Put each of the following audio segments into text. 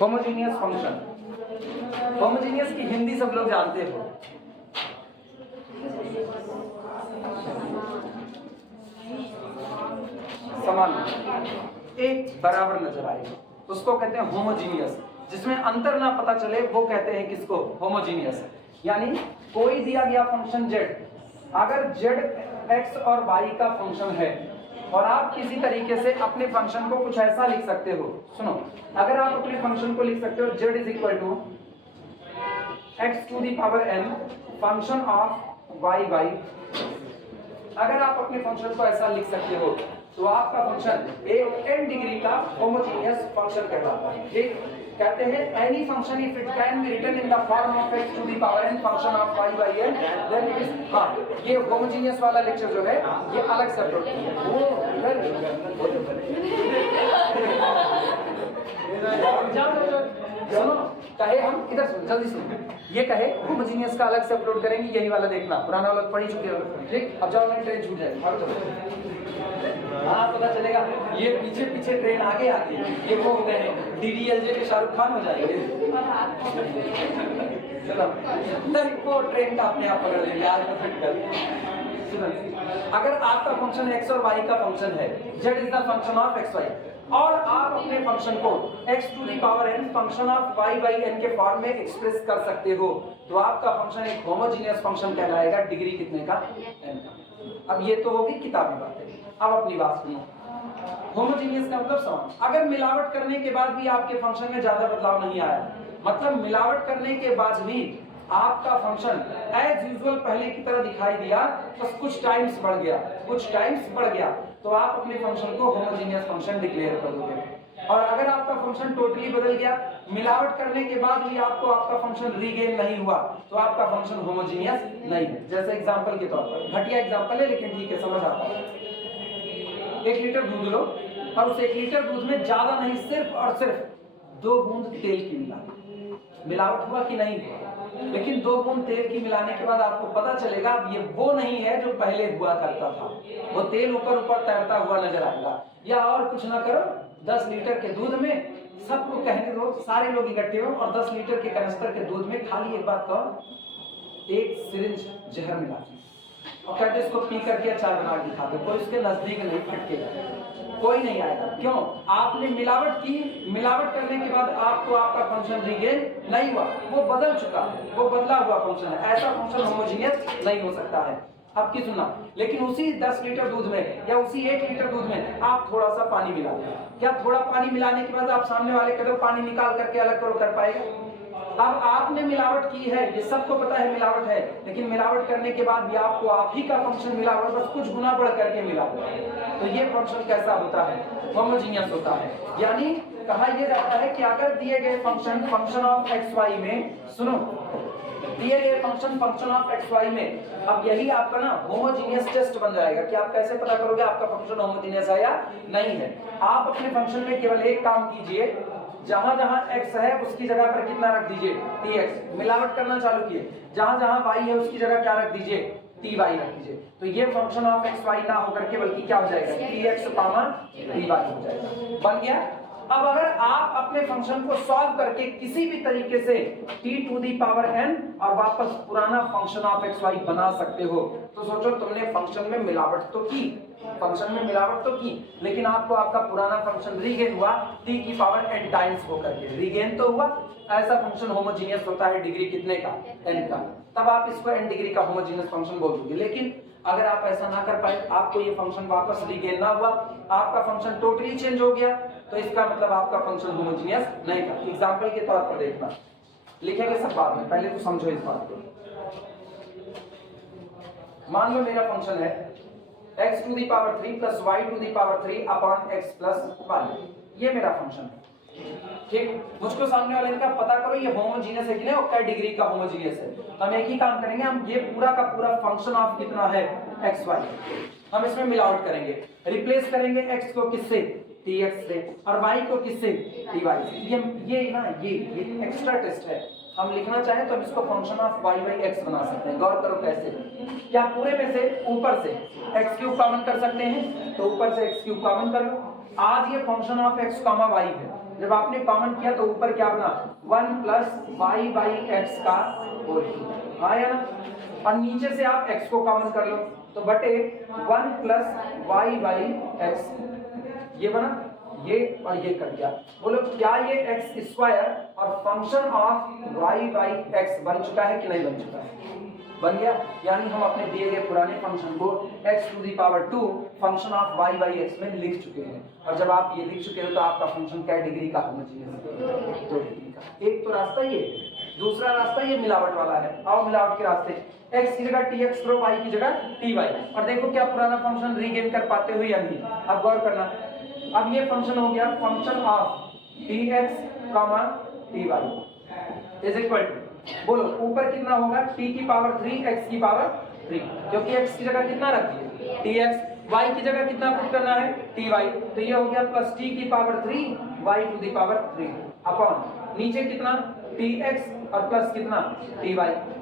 Homogeneous function, homogeneous की हिंदी सब लोग जानते हो, समान, एक बराबर नजर आएगा, उसको कहते हैं होमोजीनियस। जिसमें अंतर ना पता चले वो कहते हैं किसको, होमोजीनियस। यानी कोई दिया गया फंक्शन z, अगर z x और y का फंक्शन है और आप किसी तरीके से अपने फंक्शन को कुछ ऐसा लिख सकते हो, सुनो, अगर आप अपने फंक्शन को लिख सकते हो z is equal to x to the power n function of y by, अगर आप अपने फंक्शन को ऐसा लिख सकते हो तो आपका फंक्शन एक n डिग्री का होमोजीनियस फंक्शन कहलाता है। ठीक, कहते हैं any function if it can be written in the form of x to the power n function of y by n then it is. हां, ये होमोजीनियस वाला लेक्चर जो है ये अलग सब्जेक्ट है, वो सुनो, कहे हम इधर सुन, जल्दी सुन, ये कहे होमोजीनियस का अलग से अपलोड करेंगे, यही वाला देखना, पुराना वाला पढ़ ही चुके हो। ठीक, अब जाओ, ट्रेन छूट जाएगी, हाँ पता चलेगा, ये पीछे पीछे ट्रेन आगे आगे, ये वो हो गए हैं DDLJ के शाहरुख खान हो जाएंगे। चलो, नहीं वो ट्रेन का अपने आप पकड़ लेंगे, आज मैं फिट कर। अगर आपका फंक्शन x और y का फंक्शन है, z is the function of x y, और आप अपने फंक्शन को x to the power n function of y by n के फॉर्म में एक्सप्रेस कर सकते हो, तो आपका फंक्शन एक होमोजीनियस फंक्शन कहलाएगा। डिग्री कितने का, n का। अब ये तो होगी किताबी बातें, अब अपनी बात सुनो। होमोजीनियस का मतलब समान। अगर मिलावट करने के बाद भी आपके फंक्शन में ज्यादा बदलाव नहीं आया, मतलब मिलावट करने के बाद भी आपका फंक्शन एज यूजुअल पहले की तरह दिखाई दिया, बस कुछ टाइम्स बढ़ गया, कुछ टाइम्स बढ़ गया, तो आप अपने फंक्शन को होमोजीनियस फंक्शन डिक्लेयर कर दोगे। और अगर आपका फंक्शन टोटली बदल गया, मिलावट करने के बाद भी आपको आपका फंक्शन रीगेन नहीं हुआ, तो आपका फंक्शन होमोजीनियस नहीं है। जैसे एग्जांपल के तौर पर, घटिया एग्जांपल है लेकिन ठीक है, समझ आता है। 1 लीटर दूध लो और उस 1 लीटर दूध में ज्यादा नहीं, सिर्फ और सिर्फ 2 बूंद तेल की मिला, मिलावट हुआ कि नहीं? लेकिन 2 बूंद तेल की मिलाने के बाद आपको पता चलेगा अब ये वो नहीं है जो पहले हुआ करता था, वो तेल ऊपर ऊपर तैरता हुआ नजर आएगा। या और कुछ ना करो, 10 लीटर के दूध में सबको कहने दो, सारे लोग इकट्ठे हो और 10 लीटर के कनस्तर के दूध में खाली एक बात कहो, 1 सिरिंज जहर मिला और कहते इसको पी करके अचार बना के दिखा दो, कोई उसके नजदीक नहीं फटकेगा, कोई नहीं आएगा। क्यों? आपने मिलावट की, मिलावट करने के बाद आपको आपका फंक्शन रीगेन नहीं हुआ, वो बदल चुका है, वो बदला हुआ फंक्शन है, ऐसा फंक्शन होमोजीनियस नहीं हो सकता है। अब की सुनना, लेकिन उसी 10 लीटर दूध में या उसी 1 लीटर दूध में आप थोड़ा सा पानी मिला दें, क्या थोड़ा पानी मिलाने के बाद आप सामने वाले कदम पानी निकाल करके अलग करो, कर पाएगा? अब आपने मिलावट की है, ये सबको पता है मिलावट है, लेकिन मिलावट करने के बाद भी आपको आप ही का फंक्शन मिला और बस कुछ गुना बढ़ करके मिला, तो ये फंक्शन कैसा होता है? होमोजीनियस होता है। यानी कहा यह जाता है कि अगर दिए गए फंक्शन ऑफ एक्स वाई में, सुनो, दिए गए फंक्शन ऑफ एक्स वाई में, अब यही आपका ना होमोजीनियस टेस्ट बन जाएगा कि आप कैसे पता करोगे आपका फंक्शन होमोजीनियस है या नहीं है। आप अपने फंक्शन में केवल एक काम कीजिए, जहां जहां x है उसकी जगह पर कितना रख दीजिए, tx, मिलावट करना चालू किए, जहां जहां y है उसकी जगह क्या रख दीजिए, ty रख दीजिए, तो ये फंक्शन ऑफ x y ना होकर के बल्कि क्या हो जाएगा, tx पावर ty हो जाएगा, बन गया। अब अगर आप अपने फंक्शन को सॉल्व करके किसी भी तरीके से t to the power n और वापस पुराना फंक्शन ऑफ एक्स वाई बना सकते हो, तो सोचो तुमने फंक्शन में मिलावट तो की, फंक्शन में मिलावट तो की, लेकिन आपको आपका पुराना फंक्शन रीगेन हुआ t की पावर n टाइम्स होकर के, रीगेन तो हुआ। ऐसा फंक्शन होमोजीनियस होता है डिग्री कितने का, n का, तब आप इसको n डिग्री का होमोजीनियस फंक्शन बोल दोगे। लेकिन अगर आप ऐसा ना कर पाए, आपको ये फंक्शन वापस रीगेन ना हुआ, आपका फंक्शन टोटली चेंज हो गया, तो इसका मतलब आपका फंक्शन होमोजीनियस नहीं था। एग्जांपल के तौर पर देखना, लिखेंगे सब बाद में, पहले तो समझो इस बात को। मान लो मेरा फंक्शन है x to the power 3 plus y to the power 3 upon x plus 1, ये मेरा फंक्शन है। ठीक, मुझको सामने वाले का पता करो ये होमोजीनियस है कि नहीं, और क्या डिग्री का होमोजीनियस है। हम एक ही काम करेंगे, हम ये पूरा का पूरा फंक्शन ऑफ कितना है एक्स वाई, हम इसमें मिलावट करेंगे, रिप्लेस करेंगे x को किससे, tx से, और y को किससे, ty से। ये ना ये एक्स्ट्रा टेस्ट है, हम लिखना चाहें तो हम इसको function of y by x बना सकते हैं। गौर करो कैसे, क्या पूरे में से ऊपर से एक्स क्यूब कॉमन कर सकते हैं, तो ऊपर से एक्स क्यूब कॉमन कर लो। आज ये function of x comma y है, जब आपने कॉमन किया तो ऊपर क्या बना 1 प्लस वाई बाई एक्स का होल क्यूब, हाँ या ना। और नीचे से आप x को कॉमन कर लो तो बटे 1 प्लस वाई बाई एक्स, ये बना, ये और ये कट गया। बोलो क्या ये एक्स स्क्वायर और function of y by x बन चुका है कि नहीं बन चुका है? बन गया। यानी हम अपने दिए गए पुराने फंक्शन को x to the power 2 function of y by x में लिख चुके हैं। और जब आप ये लिख चुके हो तो आपका फंक्शन क्या डिग्री का होना चाहिए? 2 डिग्री का। एक तो रास्ता ये, दूसरा रास्ता ये मिलावट वाला है। आओ मिलावट के रास्ते, x की जगह tx करो, y की जगह ty, और देखो क्या पुराना फंक्शन रीगेन कर पाते हो या नहीं। अब गौर करना, अब ये फंक्शन हो गया function of tx, ty is equal to, बोलो ऊपर कितना होगा t की पावर 3 x की पावर 3, क्योंकि x की जगह कितना रख दिए tx, y की जगह कितना पुट करना है ty, तो ये हो गया प्लस t की पावर 3 y to the power 3 upon नीचे कितना tx और प्लस कितना ty।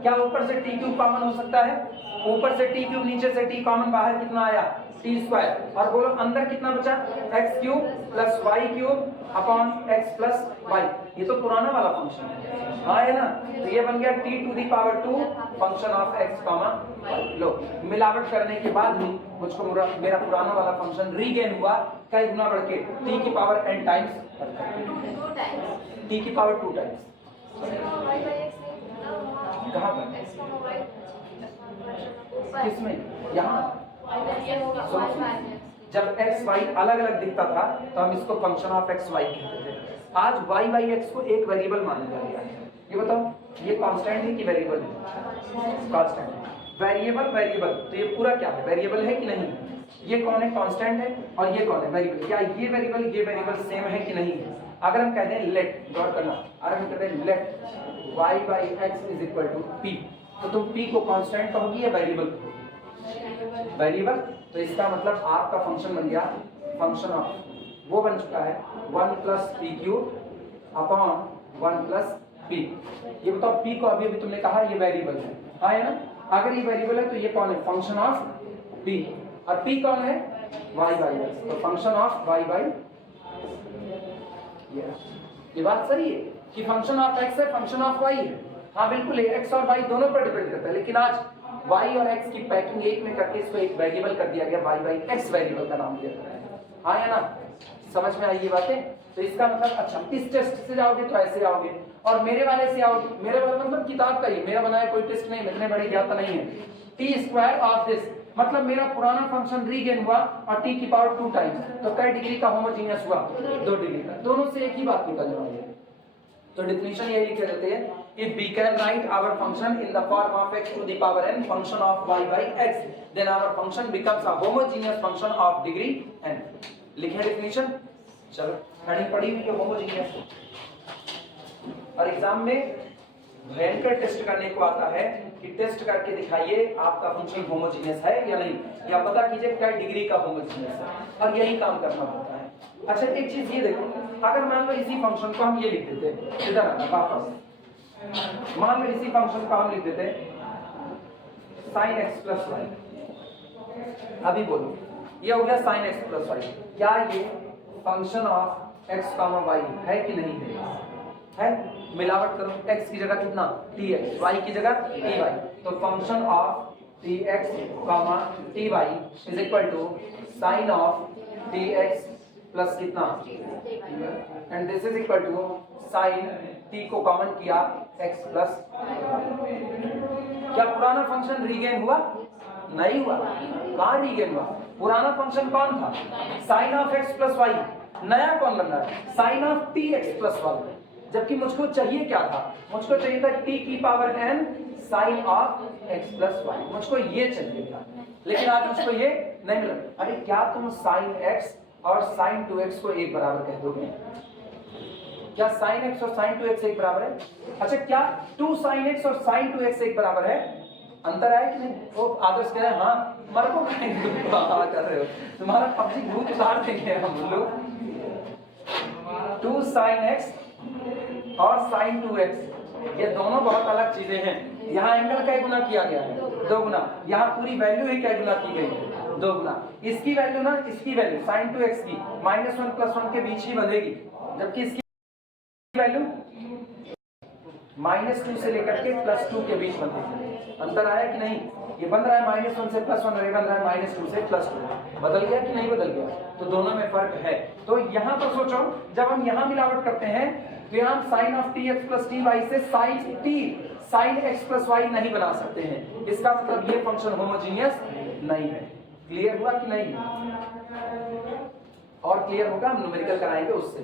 क्या ऊपर से t क्यूब कॉमन हो सकता है? ऊपर से t क्यूब, नीचे से t कॉमन, बाहर कितना आया t स्क्वायर, और बोलो अंदर कितना बचा x cube plus y cube upon x plus y। ये तो पुराना वाला फंक्शन है, हाँ है ना। तो ये बन गया t to the power 2 function of x comma y। लो मिलावट करने के बाद भी मुझको मेरा पुराना वाला फंक्शन रीगेन हुआ, कई गुना बढ़ के t की पावर n टाइम्स, t की पावर 2 टाइम्स। कहाँ पर? किसमें? यहाँ। जब x y अलग अलग दिखता था तो हम इसको फंक्शन ऑफ x y कहते थे। आज y बाई x को एक वेरिएबल माना जा रहा है। ये बताओ, ये कांस्टेंट है कि वेरिएबल है? कांस्टेंट है। वेरिएबल वेरिएबल, तो ये पूरा क्या है, वेरिएबल है कि नहीं? ये कौन है, कांस्टेंट है, और ये कौन है, वेरिएबल। क्या ये वेरिएबल सेम है कि नहीं? अगर हम कहते हैं लेट, गौर करना, अगर हम कहते हैं let y by x is equal to p, तो तुम p को कांस्टेंट कहोगी या वेरिएबल कहोगी? वेरिएबल। तो इसका मतलब आपका फंक्शन बन गया, फंक्शन ऑफ वो बन चुका है 1 plus P cube upon 1 plus P. ये बताओ p को अभी तुमने कहा ये वेरिएबल है, हाँ है ना। अगर ये वेरिएबल है तो ये कौन है, फंक्शन ऑफ p, और p कौन है, y बाई x, तो फंक्शन ऑफ y बाई। ये बात सही है कि फंक्शन ऑफ x है, फंक्शन ऑफ y है, हाँ बिल्कुल है, x और y दोनों पर डिपेंड करता है। लेकिन आज y और x की पैकिंग एक में करके इसको एक वेरिएबल कर दिया गया, y बाई x वेरिएबल का नाम दिया गया है, हाँ या ना। समझ में आई ये बातें? तो इसका मतलब अच्छा, इस टेस्ट से जाओगे तो ऐसे आओगे, और मेरे वाले से आओगे, मेरे वाला मतलब किताब का ही, मेरा बनाया कोई टेस्ट नहीं, इतने बड़ी ज्ञाता नहीं है। टी स्क्वायर ऑफ दिस मतलब मेरा पुराना फंक्शन रीगेन हुआ और t की पावर 2 टाइम्स, तो कई डिग्री का होमोजेनियस हुआ, 2 डिग्री का। दोनों से एक ही बात निकलने वाली है। तो डेफिनेशन यही लिख देते हैं, if we can write our function in the form of x to the power n function of y by x, then our function becomes a homogeneous function of degree n। लिखें definition, चलो heading पढ़ी हुई है homogeneous, और exam में भयंकर test करने को आता है कि टेस्ट करके दिखाइए आपका फंक्शन होमोजेनियस है या नहीं, या पता कीजिए क्या डिग्री का होमोजेनियस है, और यही काम करना होता है। अच्छा एक चीज ये देखो, अगर मान लो इसी फंक्शन को हम ये लिख देते, इधर आना वापस, मान लो इसी फंक्शन को हम लिख देते sin x प्लस वाई। अभी बोलो ये हो गया sin x प्लस वाई, क्या ये function of x comma y है कि नहीं है? मिलावट करो, x की जगह कितना tx, y की जगह ty, तो function of tx comma ty is equal to sine of tx plus कितना, and this is equal to sine t को कॉमन किया x प्लस। क्या पुराना फंक्शन रीगेन हुआ? नहीं हुआ। कहाँ रीगेन हुआ? पुराना फंक्शन कौन था, sine of x plus y, नया कौन बन रहा है, sine of tx plus y. जबकि मुझको चाहिए क्या था, मुझको चाहिए था t की power n sine of x plus y, मुझको ये चाहिए था, लेकिन आज मुझको ये नहीं मिला। अरे क्या तुम साइन x और साइन 2x को एक बराबर कह दोगे? क्या साइन x और साइन 2x एक बराबर है? अच्छा क्या 2 साइन x और साइन 2x एक बराबर है? अंतर है कि नहीं? वो आदर्श कह रहे हैं हाँ, मर को कर रहे हो, तुम्हारा पबजी भूत उतार देंगे हम लोग। 2 साइन x और साइन 2x ये दोनों बहुत अलग चीजें हैं। यहाँ एंगल का गुना किया गया है 2 गुना, यहाँ पूरी वैल्यू ही क्या गुना की गई है 2 गुना। इसकी वैल्यू ना इसकी वैल्यू sin 2x की -1 + 1 के बीच ही बनेगी, जबकि इसकी वैल्यू -2 से लेकर के +2 के बीच बनेगी। अंतर आया कि नहीं? ये बन रहा है -1 से +1 और ये बन रहा है -2 से +2। बदल गया कि नहीं बदल गया? तो दोनों में फर्क है। तो यहाँ पर सोचो, जब हम यहाँ मिलावट करते हैं तो यहाँ sin of tx + ty से sin x + y नहीं बना सकते हैं। इसका मतलब ये फंक्शन होमोजीनियस नहीं है। क्लियर हुआ कि नहीं? और क्लियर होगा, हम न्यूमेरिकल कराएंगे उससे।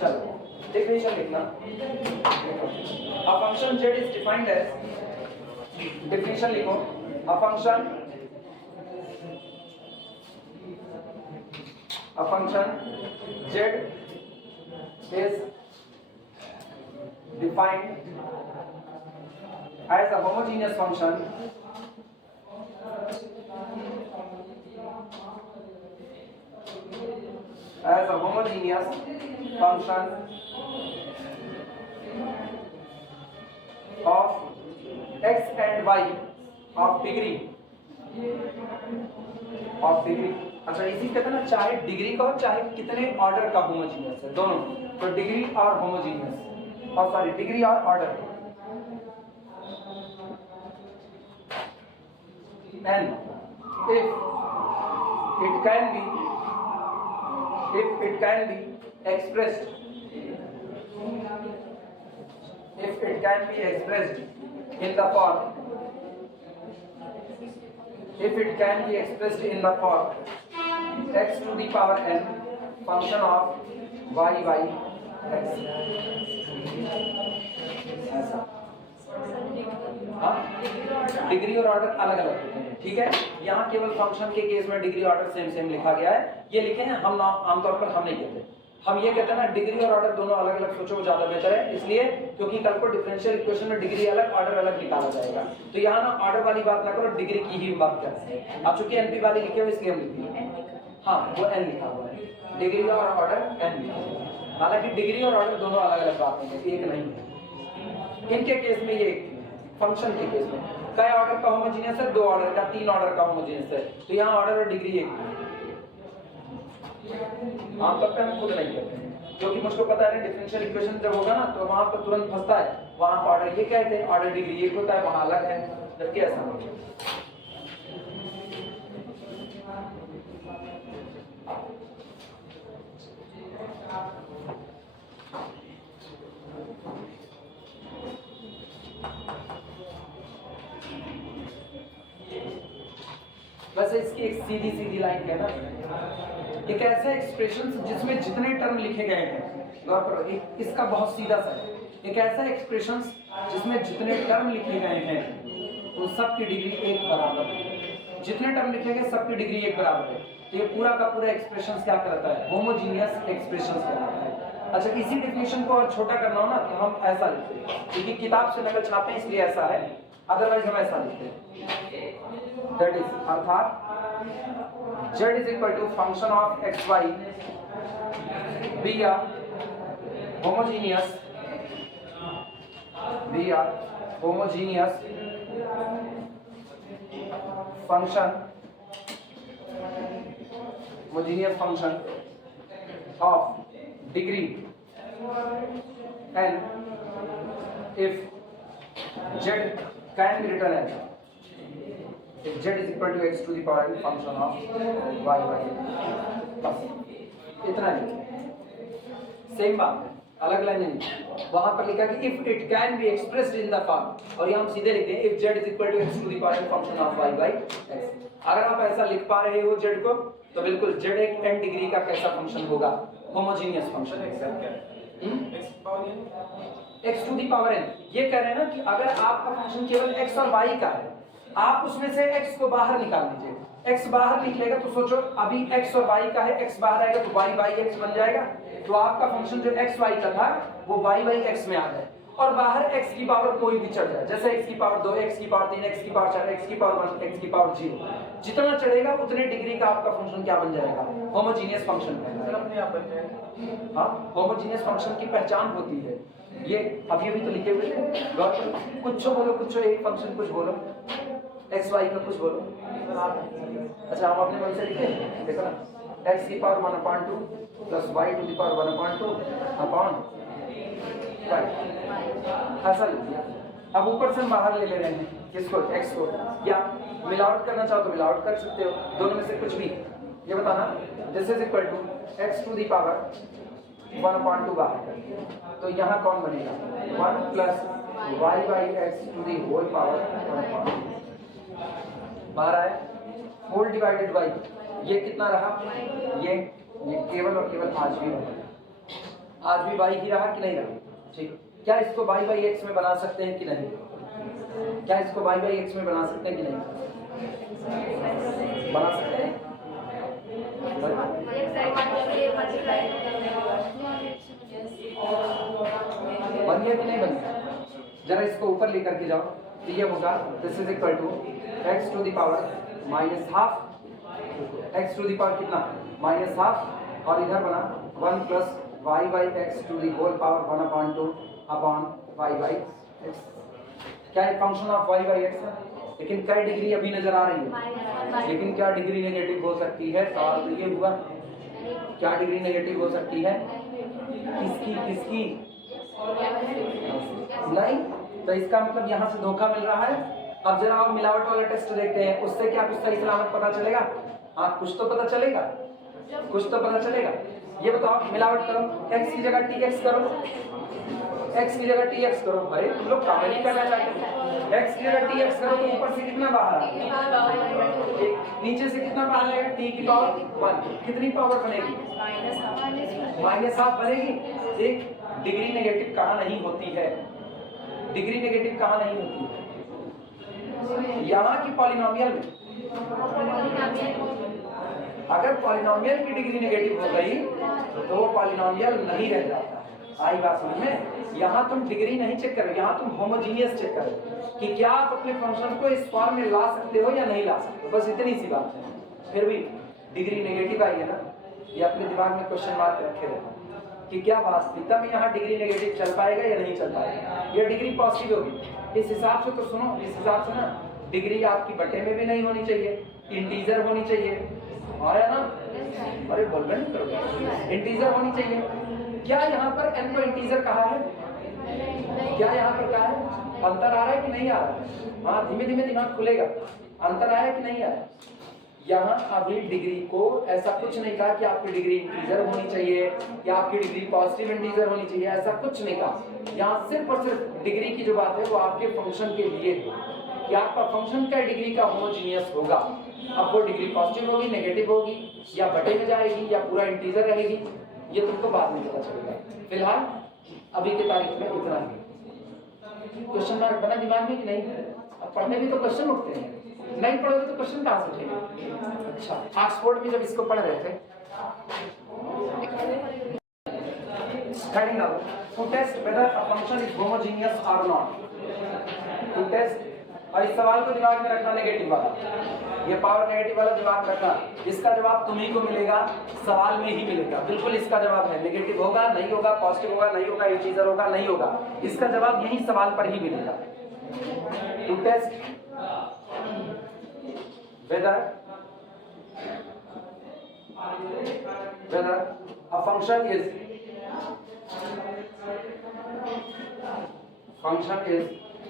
चलो डेफिनेशन लिखना। A function z is defined as, definition लिखो, a function z is defined as a homogeneous function of x and y of degree अच्छा, इसी कहते हैं ना, चाहे डिग्री का हो चाहे कितने ऑर्डर का होमोजीनियस है, दोनों। तो डिग्री और होमोजीनियस, और सॉरी डिग्री और order, and if it can be expressed in the form, x to the power n function of y by x। Degree और ऑर्डर अलग अलग होते हैं, ठीक है। यहाँ केवल फंक्शन के केस में डिग्री ऑर्डर सेम लिखा गया है, ये लिखे हैं हम। आमतौर पर हम नहीं कहते, हम ये कहते हैं ना डिग्री और ऑर्डर दोनों अलग अलग सोचो, ज्यादा बेहतर है। इसलिए क्योंकि कल को डिफरेंशियल इक्वेशन में डिग्री अलग ऑर्डर अलग निकाला जाएगा। तो यहाँ ना ऑर्डर वाली बात ना करो, डिग्री की ही बात करते हैं। अब चूंकि एनपी वाली लिखे हुए इसलिए हम लिख दिए, हाँ वो एन लिखा हुआ है, डिग्री और ऑर्डर एन लिखा हुआ है। हालांकि डिग्री और ऑर्डर दोनों अलग अलग बातें हैं, एक नहीं है। इनके केस में ये फंक्शन के केस में कई ऑर्डर का होमोजीनियस है, 2 ऑर्डर का, 3 ऑर्डर का होमोजीनियस है, तो यहाँ ऑर्डर और डिग्री एक है। आमतौर पर हम खुद नहीं कहते हैं, क्योंकि मुझको पता है ना डिफरेंशियल इक्वेशन जब होगा ना तो वहां पर तुरंत फंसता है। वहां पर ऑर्डर ये कहते हैं, ऑर्डर डिग्री एक होता है, वहां अलग है, जबकि ऐसा नहीं है। वैसे इसकी एक सीधी लाइन कहना, एक ऐसा एक्सप्रेशन जिसमें जितने टर्म लिखे गए हैं, गौर करो, इसका बहुत सीधा सा है। एक ऐसा एक्सप्रेशन जिसमें जितने टर्म लिखे गए हैं तो सबकी डिग्री एक बराबर है। जितने टर्म लिखे गए सबकी डिग्री एक बराबर है। तो ये पूरा का पूरा एक्सप्रेशन क्या कहलाता है? होमोजीनियस एक्सप्रेशन कहलाता है। अच्छा, इसी डेफिनेशन को और छोटा करना हो ना तो हम ऐसा लिखते हैं, क्योंकि किताब से नकल छापते हैं इसलिए ऐसा है, अदरवाइज हम ऐसा लिखते हैं। दैट इज अर्थात z is equal to function of xy be a homogeneous function of degree and if z can be written as, if z is equal to x to the power n function of y by बस इतना नहीं, same बात है, अलग line नहीं। वहां पर लिखा कि if it can be expressed in the form, और ये हम सीधे लिखते हैं if z is equal to x to the power n function of y by x। अगर आप ऐसा लिख पा रहे हो z को तो बिल्कुल z एक n डिग्री का कैसा फंक्शन होगा? Homogeneous function x to the power n। ये कह रहे हैं ना कि अगर आपका फंक्शन केवल x और y का है, आप उसमें से x को बाहर निकाल लीजिए, x बाहर निकलेगा तो सोचो अभी x और y का है, x बाहर आएगा तो y by x बन जाएगा। तो आपका फंक्शन जो x y का था वो y by x में आ जाए, और बाहर x की पावर कोई भी चढ़ जाए, जैसे x की पावर 2, x की पावर 3, x की पावर 4, x की पावर 1, x की पावर 0, जितना चढ़ेगा उतने डिग्री का आपका फंक्शन क्या बन जाएगा, होमोजीनियस फंक्शन बन जाएगा। हाँ, होमोजीनियस फंक्शन की पहचान होती है ये, अभी तो लिखे हुए थे, गौर करो, कुछ बोलो, कुछ एक फंक्शन कुछ बोलो, एक्स वाई का कुछ बोलो। अच्छा, हम अपने मन से लिखे, देखो ना, x की पावर 1/2 plus y to the power 1/2 upon 5, ऐसा लिख दिया। अब ऊपर से हम बाहर ले रहे हैं किसको, x को, या मिलावट करना चाहो तो मिलावट कर सकते हो, दोनों में से कुछ भी। ये बताना, this is equal to x to the power 1/2 बाहर कर, तो यहाँ कौन बनेगा, 1 plus y by x to the whole power 1/2 बाहर आए, होल डिवाइडेड बाई ये कितना रहा, ये केवल और केवल आज भी रहा, आज भी y ही रहा कि नहीं रहा, ठीक। क्या इसको y बाई एक्स में बना सकते हैं कि नहीं, क्या इसको y बाई एक्स में बना सकते हैं कि नहीं, बना सकते हैं, बन गया कि नहीं बन गया, जरा इसको ऊपर लेकर के जाओ, तो ये होगा this is equal to x to the power minus half, x to the power कितना, माइनस हाफ, और इधर बना 1 plus y by x to the whole power 1/2 upon y by x. क्या है, function of y by x है, लेकिन कई degree अभी नजर आ रही है, लेकिन क्या डिग्री नेगेटिव हो सकती है, सवाल तो ये हुआ, क्या डिग्री नेगेटिव हो सकती है, किसकी किसकी, नहीं, तो इसका मतलब यहाँ से धोखा मिल रहा है। अब जरा आप मिलावट वाला टेस्ट देखते हैं, उससे क्या कुछ सही सलामत पता चलेगा, हाँ कुछ तो पता चलेगा, कुछ तो पता चलेगा। ये बताओ, मिलावट करो, x की जगह tx करो, x की जगह tx करो, अरे तुम लोग कॉमेडी करना चाहते हो, x की जगह tx करो तो ऊपर से कितना बाहर आएगा, नीचे से कितना बाहर आएगा, t की पावर 1, कितनी पावर बनेगी, माइनस हाफ बनेगी। एक डिग्री नेगेटिव कहाँ नहीं होती है, डिग्री नेगेटिव कहाँ नहीं होती है, यहाँ की पॉलिनोमियल में, अगर पॉलिनोमियल की डिग्री नेगेटिव हो गई तो वो पॉलिनोमियल नहीं रह जाता, आई बात समझ में। यहाँ तुम डिग्री नहीं चेक करो, यहाँ तुम होमोजीनियस चेक करो कि क्या आप अपने फंक्शन को इस फॉर्म में ला सकते हो या नहीं ला सकते, बस इतनी सी बात है। फिर भी डिग्री नेगेटिव आई है ना, ये अपने दिमाग में क्वेश्चन मार्क रखे रहना कि क्या वास्तविकता में यहाँ डिग्री नेगेटिव चल पाएगा या नहीं चल पाएगा, या डिग्री पॉजिटिव होगी। इस हिसाब से तो सुनो, इस हिसाब से ना डिग्री आपकी बटे में भी नहीं होनी चाहिए, इंटीजर होनी चाहिए, आया ना, अरे बोल रहे नहीं करोगे, इंटीजर होनी चाहिए। क्या यहाँ पर n को इंटीजर कहा है, क्या यहाँ पर कहा है, अंतर आ रहा है कि नहीं आ रहा है, हाँ धीमे धीमे दिमाग खुलेगा, अंतर आया है कि नहीं आया। यहाँ अभी डिग्री को ऐसा कुछ नहीं कहा कि आपकी डिग्री इंटीजर होनी चाहिए या आपकी डिग्री पॉजिटिव इंटीजर होनी चाहिए, ऐसा कुछ नहीं कहा। यहाँ सिर्फ और सिर्फ डिग्री की जो बात है वो आपके फंक्शन के लिए है कि आपका फंक्शन क्या डिग्री का होमोजीनियस होगा। अब वो डिग्री पॉजिटिव होगी, नेगेटिव होगी, या बटे में जाएगी, या पूरा इंटीजर रहेगी, ये तुमको बाद में पता चलेगा। फिलहाल अभी की तारीख में इतना ही। क्वेश्चन मार्क बना दिमाग में कि नहीं, अब पढ़ने भी तो क्वेश्चन उठते हैं, नहीं पढ़ोगे तो क्वेश्चन कहाँ से उठेंगे। अच्छा, ऑक्सफोर्ड में जब इसको पढ़ रहे थे, to test whether a function is homogeneous or not, to test, और इस सवाल को दिमाग में रखना, नेगेटिव वाला, ये पावर नेगेटिव वाला दिमाग रखना, इसका जवाब तुम्ही को मिलेगा, सवाल में ही मिलेगा, बिल्कुल इसका जवाब है, नेगेटिव होगा नहीं होगा, पॉजिटिव होगा नहीं होगा, इंटीजर होगा नहीं होगा, इसका जवाब यही सवाल पर ही मिलेगा। To test whether a function is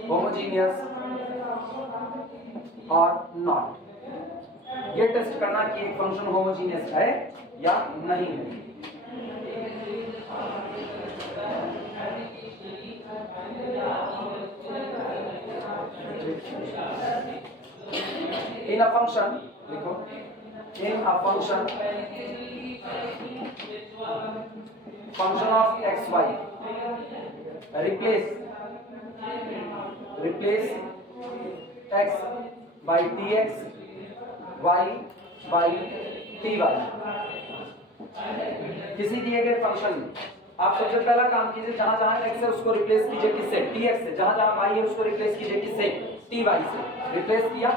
homogeneous or not, ये टेस्ट करना कि एक फंक्शन होमोजीनियस है या नहीं है। In a function, लिखो, in a function of x y, replace x by tx, y by ty। किसी दिए गए फंक्शन में आप सबसे पहला काम कीजिए, जहां जहां x है उसको रिप्लेस कीजिए किससे, tx से, जहां जहां y है उसको रिप्लेस कीजिए किससे, ty से। रिप्लेस किया।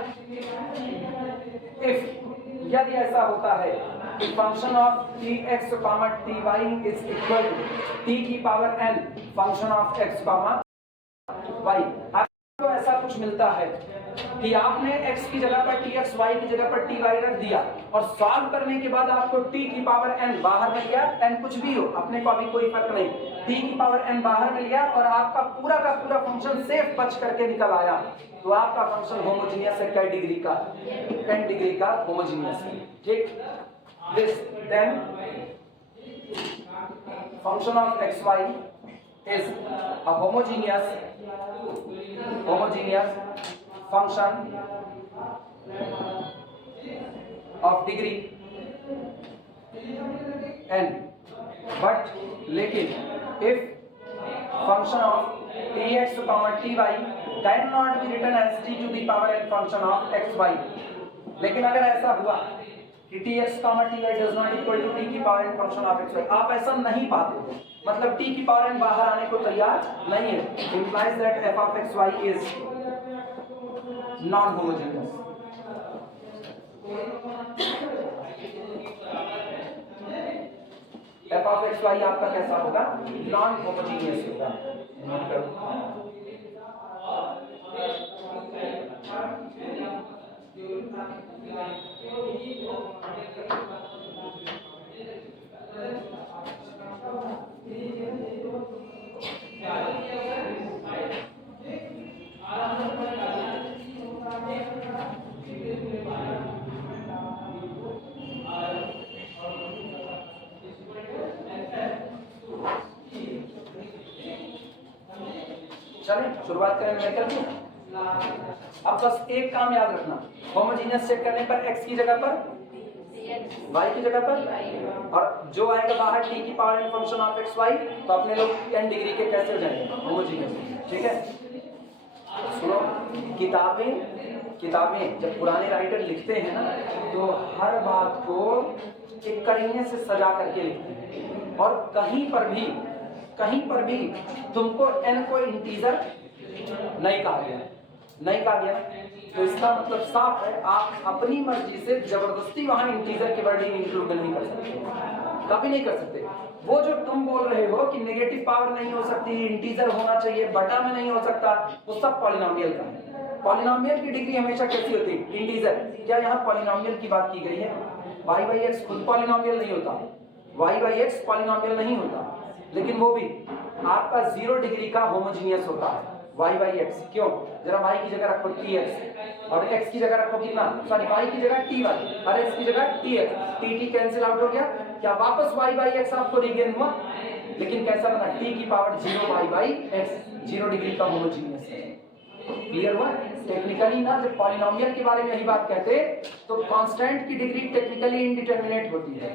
इफ यदि ऐसा होता है कि function of tx, ty is equal to t की power n function of x, y, आपको ऐसा कुछ मिलता है कि आपने x की जगह पर tx, y की जगह पर ty रख दिया और सॉल्व करने के बाद आपको t की पावर n बाहर मिल गया, n कुछ भी हो अपने को अभी कोई फर्क नहीं, t की पावर n बाहर मिल गया और आपका पूरा का पूरा फंक्शन सेफ बच करके निकल आया, तो आपका फंक्शन होमोजीनियस है। कै डिग्री का? 10 डिग्री का होमोजीनियस है। ठीक, this then function of xy is a homogeneous function of degree n, but लेकिन if function of tx, ty cannot be written as t to the power n function of xy, लेकिन अगर ऐसा हुआ कि tx, ty does not equal to t की power n function of xy, आप ऐसा नहीं पाते हो, मतलब t की पावर n बाहर आने को तैयार नहीं है, implies that f of xy is non homogeneous। f of xy आपका कैसा होगा? नॉन होमोजीनियस होगा। नोट करो। चलिए शुरुआत करें न्यूमेरिकल की। अब बस एक काम याद रखना, होमोजीनियस चेक करने पर x की जगह पर, y की जगह पर, और जो आएगा बाहर t की power n function of xy, तो अपने लोग 10 डिग्री के कैसे हो जाएंगे? होमोजीनियस। ठीक है, सुनो, किताबें जब पुराने राइटर लिखते हैं ना, तो हर बात को एक करीने से सजा करके लिखते हैं, और कहीं पर भी तुमको n को इंटीजर नहीं कहा गया, तो इसका मतलब साफ है, आप अपनी मर्जी से जबरदस्ती वहां इंटीजर की वर्डिंग इंक्लूड नहीं कर सकते, कभी नहीं कर सकते। वो जो तुम बोल रहे हो कि नेगेटिव पावर नहीं हो सकती, इंटीजर होना चाहिए, बटा में नहीं हो सकता, वो सब पॉलिनोमियल का है। पॉलिनोमियल की डिग्री हमेशा कैसी होती है? इंटीजर। क्या यहाँ पॉलिनोमियल की बात की गई है? y बाई एक्स खुद पॉलिनोमियल नहीं होता, y बाई एक्स पॉलिनोमियल नहीं होता, लेकिन वो भी आपका 0 डिग्री का होमोजीनियस होता है y बाई एक्स। क्यों? जरा y की जगह रखो tx और x की जगह रखो कितना, सॉरी y की जगह ty और x की जगह tx, tt कैंसिल आउट हो गया, क्या वापस y बाई एक्स आपको रिगेन हुआ? लेकिन कैसा बना? t की power 0 y by x, 0 degree का होमोजीनियस है। क्लियर हुआ? टेक्निकली ना जब पॉलिनोमियल के बारे में यही बात कहते, तो कांस्टेंट की डिग्री टेक्निकली इंडिटरमिनेट होती है।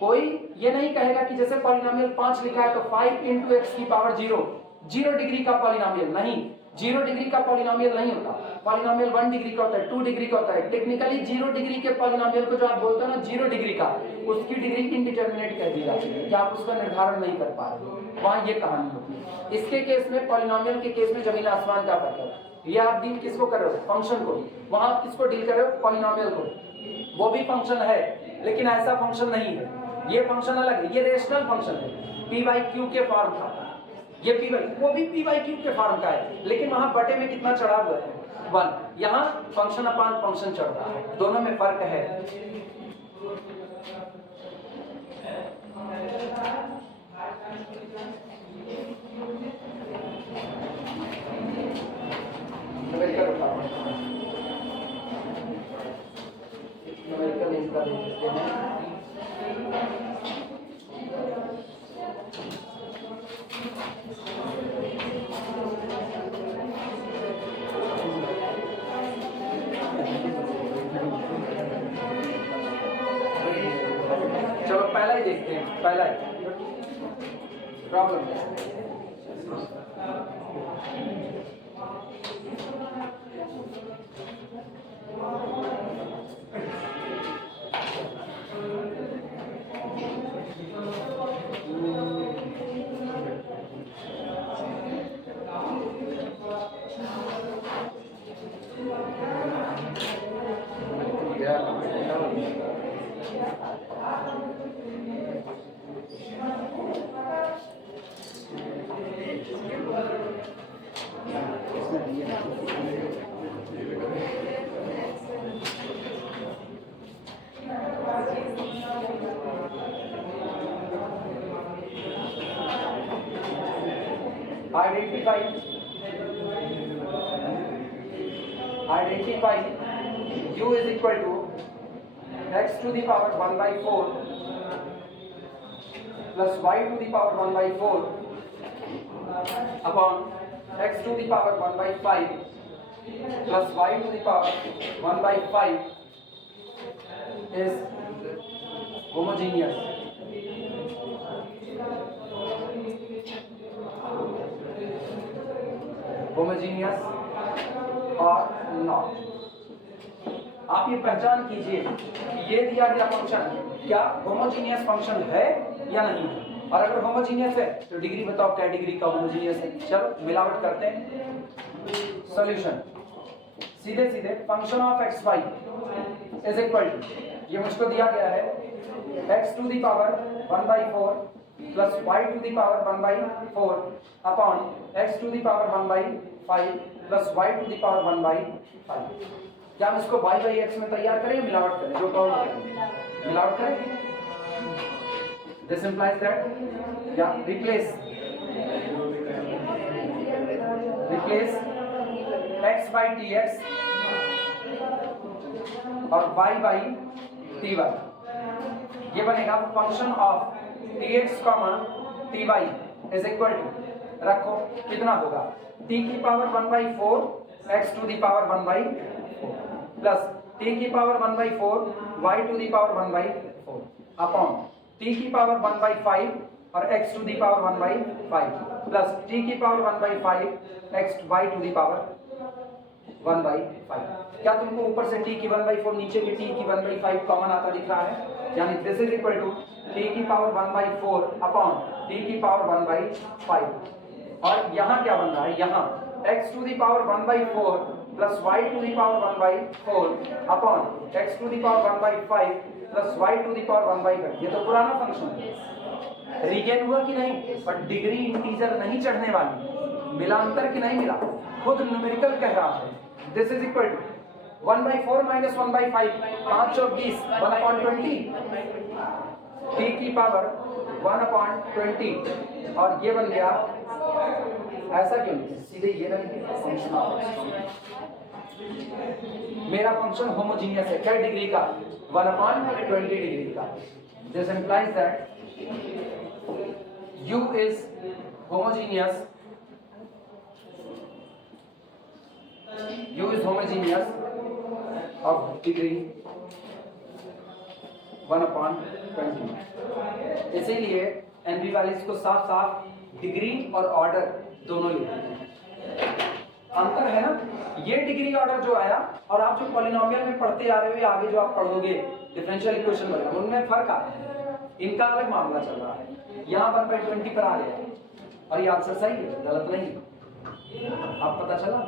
कोई ये नहीं कहेगा कि जैसे पॉलिनोमियल 5 लिखा है तो 5 इंटू एक्स की पावर 0 डिग्री का पॉलिनोमियल नहीं, 0 डिग्री का पॉलिनोमियल नहीं होता। पॉलिनोमियल 1 डिग्री का होता है, 2 डिग्री का होता है। टेक्निकली 0 डिग्री के पॉलिनोमियल को जो आप बोलते हो ना 0 डिग्री का, उसकी डिग्री इंडिटरमिनेट कह दी जाती है कि आप उसका निर्धारण नहीं कर पा रहे, वहां ये कहानी होती है। इसके केस में, पॉलिनोमियल के केस में जमीन आसमान का फर्क है। ये आप डील किसको कर रहे हो? फंक्शन को। वहां आप किसको डील कर रहे हो? पॉलिनोमियल को। वो भी फंक्शन है, लेकिन ऐसा फंक्शन नहीं है, ये फंक्शन अलग है, ये रेशनल फंक्शन है, p बाई क्यू के फॉर्म का। ये p बाई, वो भी p बाई क्यू के फॉर्म का है, लेकिन वहां बटे में कितना चढ़ा हुआ है? 1। यहाँ फंक्शन अपॉन फंक्शन चढ़ रहा है, दोनों में फर्क है। चलो पहला ही देखते हैं, पहला ही problem identify u is equal to x to the power 1 by 4 plus y to the power 1 by 4 upon x to the power 1 by 5 plus y to the power 1 by 5 is homogeneous. Homogeneous और not. आप ये पहचान कीजिए कि ये दिया गया function क्या होमोजीनियस फंक्शन है या नहीं है, और अगर होमोजीनियस है तो डिग्री बताओ क्या डिग्री का होमोजीनियस है। चलो मिलावट करते हैं। सॉल्यूशन सीधे सीधे function of x y is equal to, ये मुझको दिया गया है x to the power 1 by 4 plus y to the power 1 by 4 upon x to the power 1 by 5 plus y to the power 1 by 5। क्या हम इसको y by x में तैयार करें, मिलावट करें? जो कहोगे मिलावट करें। दिस इंप्लाइज दैट या रिप्लेस x by tx और y by ty। ये बनेगा function of tx, ty is equal to, रखो कितना होगा t की power 1 by 4 x to the power 1 by 4 plus t की power 1 by 4 y to the power 1 by 4 upon t की power 1 by 5 और x to the power 1 by 5 plus t की power 1 by 5 x y to the power 1 by 5। क्या तुमको ऊपर से t की 1 by 4 नीचे की t की 1 by 5 कॉमन आता दिख रहा है? यानी this is equal to t की पावर 1 by 4 अपॉन t की पावर 1 by 5। और यहाँ क्या बन रहा है, यहाँ x to the power 1 by 4 plus y to the power 1 by 4 upon x to the power 1 by 5 plus y to the power 1 by 5। ये तो पुराना फंक्शन है, रीगेन हुआ कि नहीं? पर डिग्री इंटीजर नहीं चढ़ने वाली, मिलांतर की नहीं मिला, खुद न्यूमेरिकल कह रहा है। This is equal to 1 by 4 minus 1 by 5 5 चौक 20 1/20 t की पावर 1/20 और ये बन गया। ऐसा क्यों नहीं, सीधे ये नहीं फंक्शन ऑफ एक्स। मेरा फंक्शन होमोजीनियस है, क्या डिग्री का? 1/20 डिग्री का। This implies that u is homogeneous, u is homogeneous of degree 1/20। इसीलिए एनपी वाले इसको साफ साफ डिग्री और ऑर्डर दोनों लिखते हैं। अंतर है ना, ये डिग्री ऑर्डर जो आया और आप जो पॉलिनोमियल में पढ़ते आ रहे हो, आगे जो आप पढ़ोगे डिफरेंशियल इक्वेशन वगैरह, उनमें फर्क आता है। इनका अलग मामला चल रहा है, यहाँ 1/20 पर आ गया और ये आंसर सही है, गलत नहीं। अब पता चला,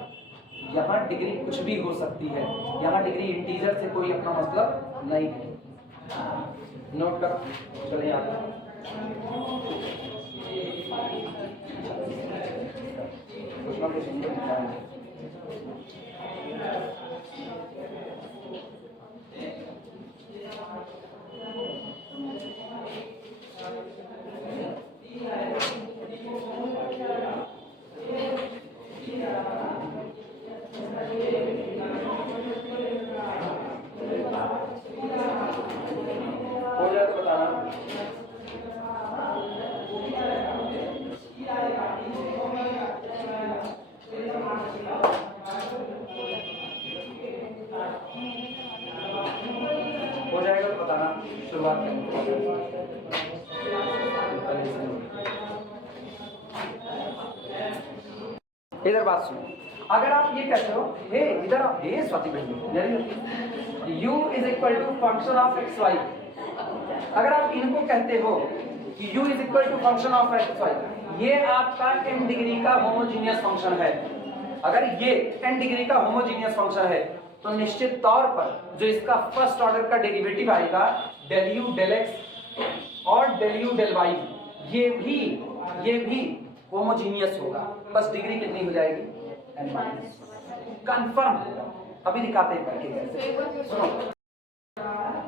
यहाँ डिग्री कुछ भी हो सकती है, यहाँ डिग्री इंटीजर से कोई अपना मतलब नहीं है। नोट कर, चलिए आगे। कुछ ना कुछ हो जाए तो बताना। हो जाएगा तो बताना, शुरुआत करें। इधर बात सुनो, अगर आप ये कहते हो हे इधर आप हे स्वाति बहन u is equal to function of x y, अगर आप इनको कहते हो कि u is equal to function of x y, ये आपका n डिग्री का होमोजीनियस फंक्शन है। अगर ये n डिग्री का होमोजीनियस फंक्शन है तो निश्चित तौर पर जो इसका फर्स्ट ऑर्डर का डेरिवेटिव आएगा del u del x और del u del y, ये भी होमोजीनियस होगा। बस डिग्री कितनी हो जाएगी? n minus. कंफर्म होगा, अभी दिखाते हैं करके कैसे। सुनो,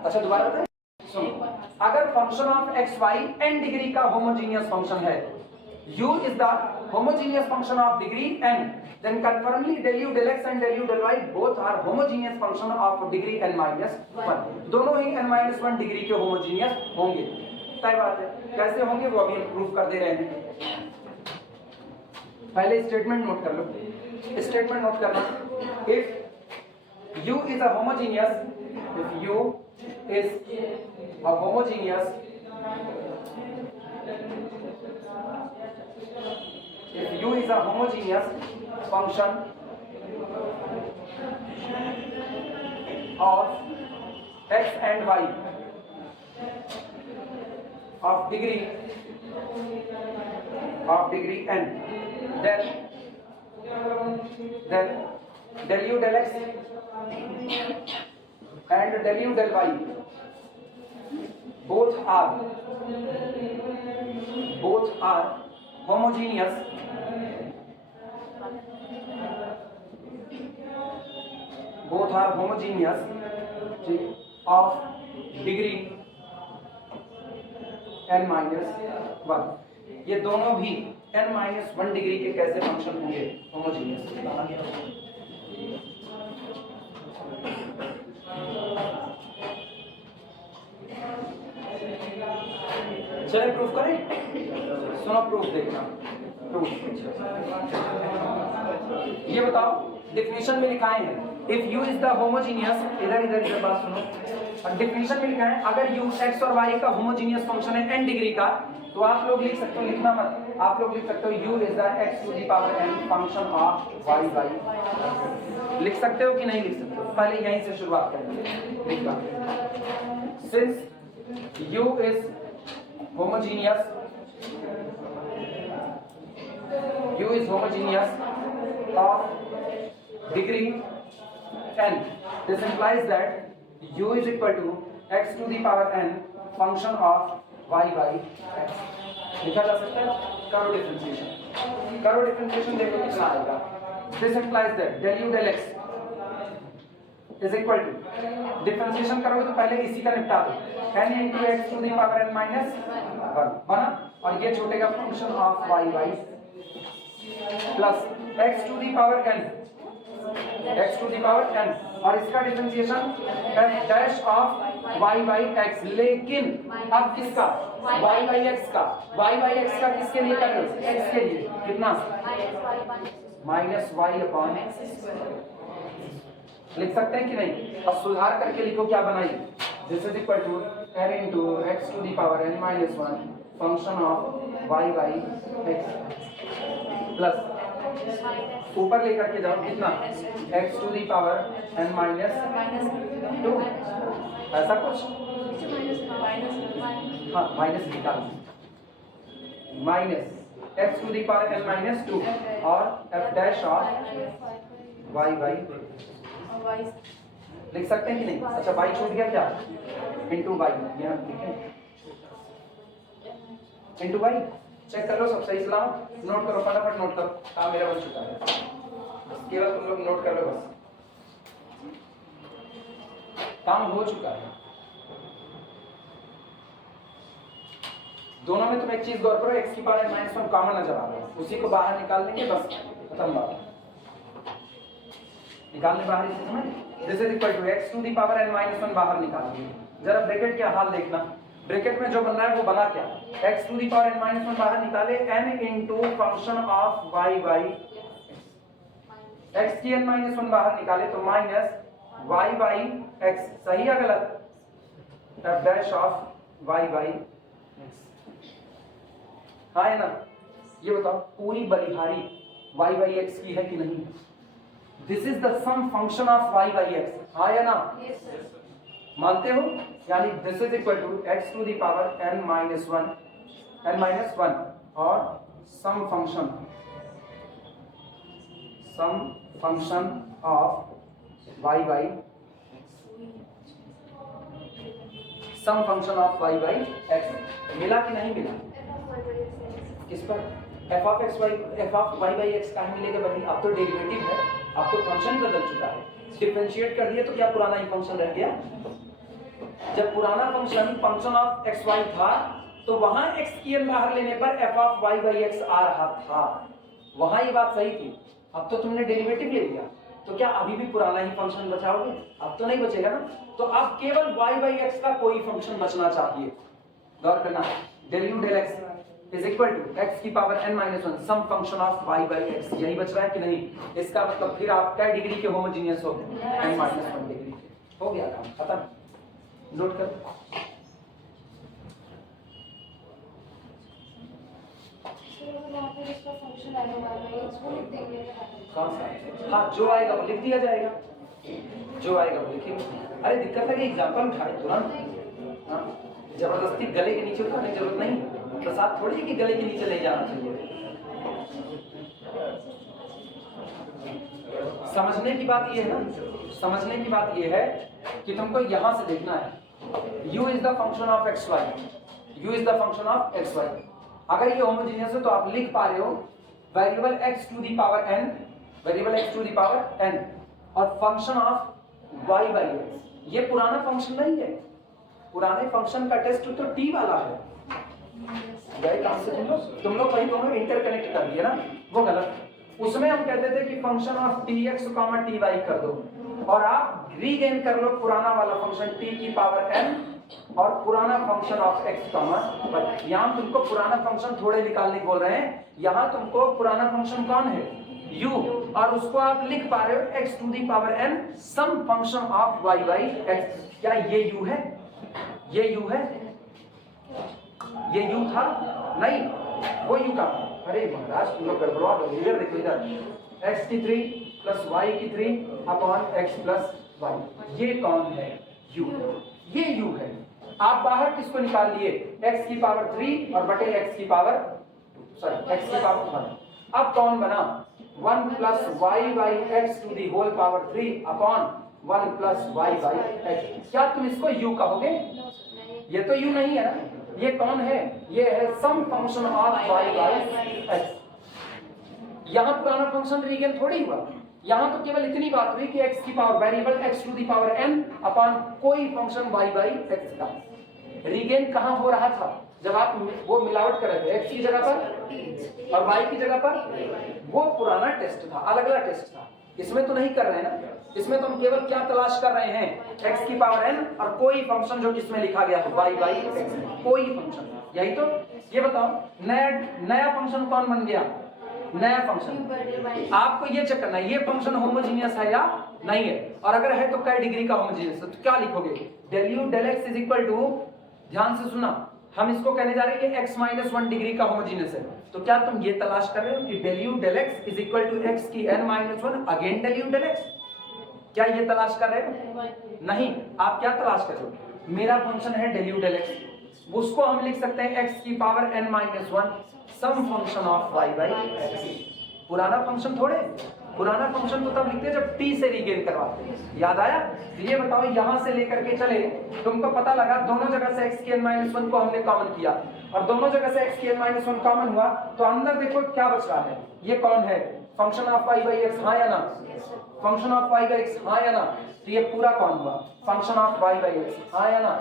अच्छा दोबारा करें, सुनो। अगर function of x y n degree का होमोजीनियस फंक्शन है, u is the homogeneous function of degree n, then confirmly del u del x and del u del y both are homogeneous function of degree n minus 1. दोनों ही n minus 1 degree के homogeneous होंगे। तय बात है। कैसे होंगे वो अभी हम प्रूफ कर दे रहे हैं। पहले स्टेटमेंट नोट कर लो। स्टेटमेंट नोट करना, if u is a homogeneous, if u is a homogeneous, if u is a homogeneous function of x and y of degree n, then del u del x and del u del y both are homogeneous of degree n minus 1। ये दोनों भी n minus 1 degree के कैसे function होंगे? Homogeneous. चलिए proof करें। सुनो proof देखना। प्रूफ ये बताओ, डिफिनेशन में लिखा है if u is the homogeneous, इधर बात सुनो। डिफिनेशन में लिखा है अगर u x और y का होमोजीनियस फंक्शन है n डिग्री का, तो आप लोग लिख सकते हो, लिखना मत, आप लोग लिख सकते हो u is the x to the power n function of y by. लिख सकते हो कि नहीं लिख सकते हो? पहले यहीं से शुरुआत करेंगे। Since u is homogeneous, u is homogeneous of degree n, this implies that u is equal to x to the power n function of y by x। लिखा जा सकता है। करो डिफरेंशिएशन, करो डिफरेंशिएशन, देखो कितना आएगा। this implies that del u del x is equal to, differentiation करोगे तो पहले इसी का निपटा दो, n into x to the power n minus 1 बना, और ये छूटेगा function of y by plus x to the power n, x to the power n, और इसका differentiation f dash of y by x। लेकिन अब किसका? y by x का, y by x का किसके लिए कर रहे हो? x के लिए। कितना? Minus y upon x। लिख सकते हैं कि नहीं? अब सुधार करके लिखो क्या बनाई। This is equal to n into x to the power n minus 1 function of y by x plus ऊपर लेकर के जाओ कितना? x to the power n minus 2, ऐसा कुछ। हाँ माइनस निकाल, minus x to the power n minus 2 और f dash of y by लिख सकते हैं कि नहीं? अच्छा y छूट गया क्या? इंटू y, यहाँ लिखें इंटू y। चेक कर लो सब सही सलाम, नोट करो, फटाफट नोट करो। काम मेरा बन चुका है, केवल तुम लोग नोट कर लो, बस काम हो चुका है। दोनों में तुम एक चीज गौर करो, x की पावर n माइनस 1 कॉमन नजर आ रहा है, उसी को बाहर निकाल देंगे, बस खत्म बात। निकालने बाहर इसे समझ, this is equal to x to the power n minus 1 बाहर निकालेंगे। जरा ब्रैकेट क्या हाल देखना, ब्रैकेट में जो बन रहा है वो बना क्या? x to the power n minus 1 बाहर निकाले, n into function of y by x की n माइनस 1 बाहर निकाले तो माइनस y बाई x। सही या गलत? f dash of y by x। हाँ है ना? ये बताओ पूरी बलिहारी y बाई x की है कि नहीं? This is the some function of y by x। हाँ या ना? yes, मानते हो? यानी this is equal to x to the power n minus 1 और some function of y by some function of y by x। मिला कि नहीं मिला? किस पर? f of x y, f of y by x कहाँ मिलेगा भाई? अब तो डेरिवेटिव है, अब तो फंक्शन बदल चुका है, डिफरेंशिएट कर दिया तो क्या पुराना ही फंक्शन रह गया? जब पुराना फंक्शन ऑफ xy था तो वहां x की n बाहर लेने पर f of y by x आ रहा था, वहां ये बात सही थी। अब तो तुमने डेरिवेटिव ले लिया, तो क्या अभी भी पुराना ही फंक्शन बचाओगे? अब तो नहीं बचेगा ना। तो अब केवल y बाई x का कोई फंक्शन बचना चाहिए। गौर करना, del u del x is equal to x की power n minus 1 some function of y by x। यही बच रहा है कि नहीं? इसका मतलब फिर आप क्या डिग्री के होमोजेनियस हो गए? n माइनस 1 डिग्री के। हो गया काम खत्म। नोट कर। कौन सा? हाँ, जो आएगा वो लिख दिया जाएगा, जो आएगा वो लिखेंगे। अरे दिक्कत है कि एग्जाम्पल उठाए तुरंत। हाँ, जबरदस्ती गले के नीचे उठाने की जरूरत नहीं। प्रसाद थोड़ी कि गले के नीचे ले जाना चाहिए। समझने की बात ये है ना, समझने की बात ये है कि तुमको यहां से देखना है u is the function of x y, u is the function of x y. अगर ये होमोजेनियस है तो आप लिख पा रहे हो variable x to the power n, variable x to the power n और function of y by x। ये पुराना फंक्शन नहीं है, पुराने फंक्शन का टेस्ट तो t वाला है। गए काम से तुम लोग वही दोनों इंटरकनेक्ट कर दिए ना, वो गलत। उसमें हम कहते थे कि फंक्शन ऑफ tx, ty कर दो और आप रीगेन कर लो पुराना वाला फंक्शन t की पावर n और पुराना फंक्शन ऑफ x कॉमन। यहाँ तुमको पुराना फंक्शन थोड़े निकालने बोल रहे हैं। यहाँ तुमको पुराना फंक्शन कौन है? u, और उसको आप लिख पा रहे हो x to the power n some function of y by x। क्या ये u है? ये u है? ये u था? नहीं, वो u का। अरे महाराज तुम लोग गड़बड़ा दो। इधर देखो, इधर x की 3 प्लस y की 3 अपॉन x प्लस y। ये कौन है? u। ये u है। आप बाहर किसको निकाल लिए? x की पावर 3 और बटे x की पावर x की पावर 1। अब कौन बना? 1 plus y by x to the whole power 3 upon 1 plus y by x। क्या तुम इसको u कहोगे? ये तो u नहीं है ना। ये कौन है? ये है some function of y by x। यहां पुराना फंक्शन रीगेन थोड़ी हुआ, यहां तो केवल इतनी बात हुई कि x की power variable x to the power n upon कोई फंक्शन y बाई x का। रीगेन कहां हो रहा था? जब आप वो मिलावट कर रहे थे x की जगह पर और y की जगह पर। वो पुराना टेस्ट था, अलग अलग टेस्ट था। इसमें तो नहीं कर रहे हैं ना। इसमें तो हम केवल क्या तलाश कर रहे हैं? x की पावर n और कोई फंक्शन जो किसमें लिखा गया हो y बाई x, कोई फंक्शन। यही तो। ये बताओ नया फंक्शन कौन बन गया? नया फंक्शन। आपको ये चेक करना है ये फंक्शन होमोजेनियस है या नहीं है, और अगर है तो क्या डिग्री का होमोजेनियस है। तो क्या लिखोगे? Del u del x is equal to, ध्यान से सुनना, हम इसको कहने जा रहे हैं x माइनस 1 डिग्री का होमोजेनियस है। तो क्या तुम ये तलाश कर रहे हो कि del u del x is equal to x की n minus 1 again del u del x? क्या ये तलाश कर रहे हो? नहीं। आप क्या तलाश कर रहे हो? मेरा फंक्शन है डेल u डेल x, उसको हम लिख सकते हैं x की power n minus 1 some function of y by x। पुराना फंक्शन थोड़े, पुराना फंक्शन तो तब लिखते हैं जब t से रीगेन करवाते हैं। याद आया? तो ये बताओ यहां से लेकर के चले, तुमको पता लगा दोनों जगह से x की n माइनस 1 को हमने कॉमन किया और दोनों जगह से x की n माइनस 1 कॉमन हुआ, तो अंदर देखो क्या बच रहा है। ये कौन है? Function of y by x, हाँ या ना? Function of y by x, हाँ या ना? तो ये पूरा कौन हुआ? Function of y by x, हाँ या ना?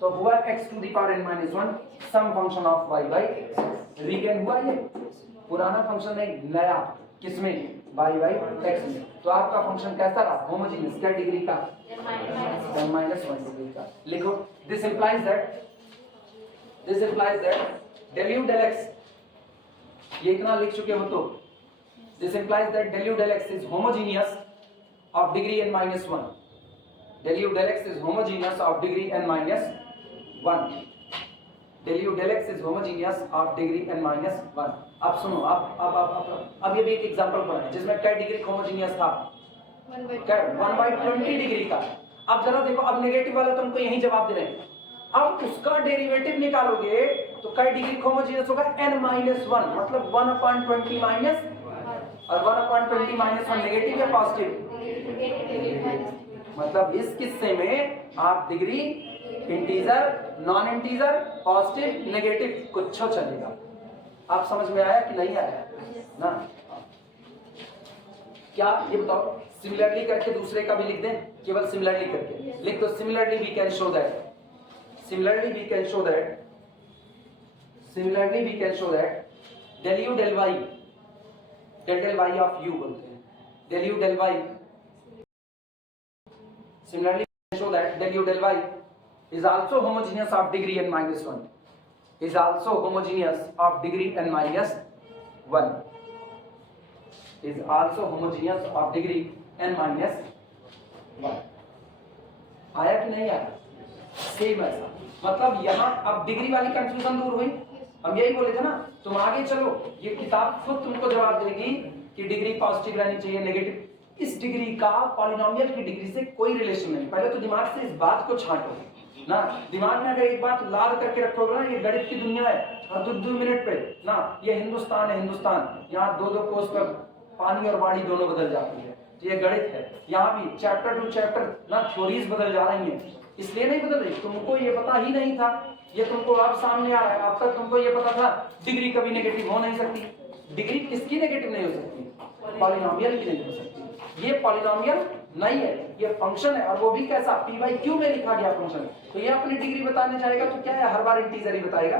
तो हुआ x to the power n minus 1 some function of y by x। Regain हुआ ये। पुराना फंक्शन है, नया किसमें? y बाई x में। तो आपका फंक्शन कैसा रहा? होमोजेनियस। क्या डिग्री का? n माइनस 1 डिग्री का। लिखो, this implies that del u del x, ये इतना लिख चुके हो तो this implies that del u del x is homogeneous of degree n minus 1। Del u del x is homogeneous of degree n minus 1। Del u del x is homogeneous of degree n minus 1। अब सुनो, अब ये भी एक example बनाए जिसमें क्या degree homogeneous था? 1/20 डिग्री का। अब जरा देखो, अब नेगेटिव वाला तुमको यही जवाब दे रहे हैं। अब उसका डेरिवेटिव निकालोगे तो क्या डिग्री होमोजेनियस होगा? n-1, मतलब 1/20 माइनस, और 1/20 माइनस 1 नेगेटिव या पॉजिटिव? मतलब इस किस्से में आप degree integer, non integer, positive, negative कुछ चलेगा। आप समझ में आया कि नहीं आया ना? क्या ये बताओ, सिमिलरली करके दूसरे का भी लिख दें? केवल सिमिलरली करके लिख दो। Similarly we can show that, similarly we can show that Similarly, we can show that del u del y of u बोलते हैं, del u del y. Similarly, we can show that del u del y is also homogeneous of degree n minus 1. Is also homogeneous of degree n minus 1. Is also homogeneous of degree n minus 1. आया कि नहीं आया? Same ऐसा, मतलब यहाँ अब degree वाली confusion दूर हुई. हम यही बोले थे ना, तुम आगे चलो, ये किताब खुद तुमको जवाब देगी कि डिग्री पॉजिटिव रहनी चाहिए, नेगेटिव. इस डिग्री का पॉलिनोमियल की डिग्री से कोई रिलेशन नहीं. पहले तो दिमाग से इस बात को छांटो ना. दिमाग में अगर एक बात लाद करके रखोगे ना, ये गणित की दुनिया है और 2 मिनट पे ना, ये हिंदुस्तान है, हिंदुस्तान, यहाँ 2 कोस पर पानी और वाणी दोनों बदल जाती है. ये गणित है. यहाँ भी चैप्टर टू चैप्टर ना थ्योरीज बदल जा रही हैं. इसलिए नहीं बदल रही, तुमको ये पता ही नहीं था, ये तुमको अब सामने आ रहा है. अब तक तुमको ये पता था डिग्री कभी नेगेटिव हो नहीं सकती. डिग्री किसकी नेगेटिव नहीं हो सकती? पॉलिनोमियल की नहीं हो सकती. ये पॉलिनोमियल नहीं है, ये फंक्शन है, और वो भी कैसा? पी बाई क्यू में लिखा गया फंक्शन. तो ये अपनी डिग्री बताने जाएगा तो क्या है, हर बार इंटीजर ही बताएगा?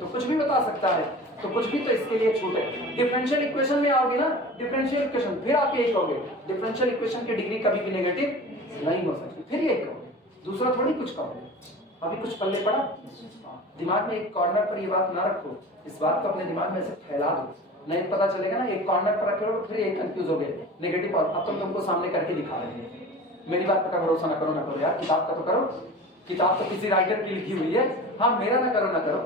तो कुछ भी बता सकता है, तो कुछ भी तो इसके लिए छूट है. डिफरेंशियल इक्वेशन में आओगे ना, डिफरेंशियल इक्वेशन, फिर आप यही कहोगे डिफरेंशियल इक्वेशन की डिग्री कभी भी नेगेटिव नहीं हो सकती. फिर यही कहोगे, दूसरा थोड़ी कुछ कहोगे. अभी कुछ पल्ले पड़ा, दिमाग में एक कॉर्नर पर ये बात ना रखो, इस बात को अपने दिमाग में से फैला दो. नहीं पता चलेगा ना, एक कॉर्नर पर रखे हो फिर एक कंफ्यूज हो गए नेगेटिव. और अब तुमको सामने करके दिखा रहे हैं. मेरी बात का भरोसा ना करो यार, किताब का तो करो. किताब तो किसी राइटर की लिखी हुई है. हाँ, मेरा ना करो.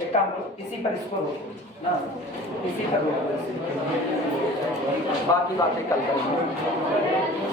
एक काम करो, इसी पर इसको रोको ना, इसी पर रोको, बाकी बातें कल करेंगे.